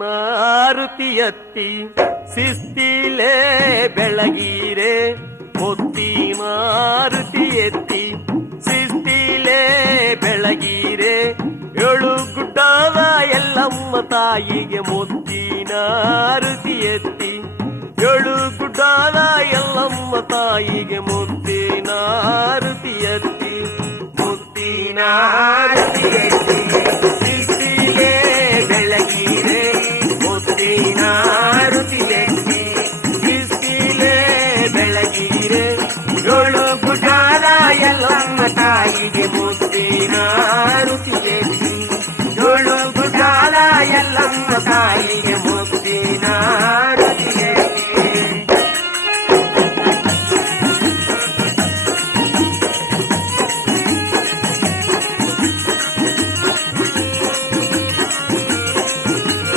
ಮಾರುತಿ ಎತ್ತಿ ಶಿಸ್ತಿಲೇ ಬೆಳಗೀರೆ ಮುತ್ತಿ ಮಾರುತಿ ಎತ್ತಿ ಶಿಸ್ತಿಲೇ ಬೆಳಗೀರೆ ಏಳು ಗುಡ್ಡದ ಎಲ್ಲಮ್ಮ ತಾಯಿಗೆ ಮುತ್ತಿನ ಆರತಿ ಎತ್ತಿ ಏಳು ಗುಡ್ಡದ ಎಲ್ಲಮ್ಮ ತಾಯಿಗೆ ಮುತ್ತಿನ ಆರತಿ ಎತ್ತಿ ಮುತ್ತಿನ ಆರತಿ ಎತ್ತಿ ಶಿಸ್ತಿಲೇ ಬೆಳಗೀರೆ ಮುತ್ತಿನ ಆರತಿ ಎತ್ತಿ ಶಿಸ್ತಿಲೇ ಬೆಳಗೀರೆ ಏಳು ಗುಡ್ಡದ ಎಲ್ಲಮ್ಮ ತಾಯಿಗೆ ಮುತ್ತಿನ ಆರತಿ ಎತ್ತಿ ಏಳು ಗುಡ್ಡದ ಎಲ್ಲಮ್ಮ ತಾಯಿಗೆ